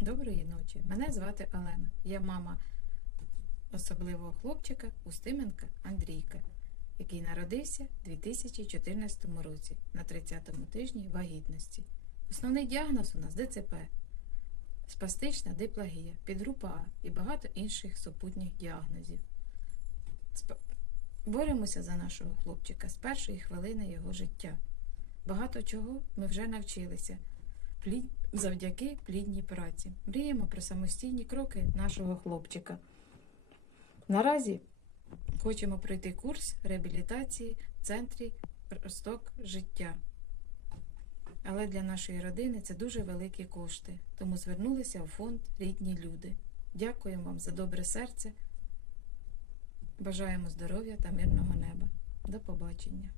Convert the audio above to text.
Доброї ночі. Мене звати Олена. Я мама особливого хлопчика Устименка Андрійка, який народився у 2014 році на 30-му тижні вагітності. Основний діагноз у нас ДЦП, спастична диплагія, підгрупа А і багато інших супутніх діагнозів. Сп- Боремося за нашого хлопчика з першої хвилини його життя. Багато чого ми вже навчилися. Завдяки плідній праці. Мріємо про самостійні кроки нашого хлопчика. Наразі хочемо пройти курс реабілітації в центрі Росток життя. Але для нашої родини це дуже великі кошти, тому звернулися у фонд Рідні люди. Дякуємо вам за добре серце. Бажаємо здоров'я та мирного неба. До побачення.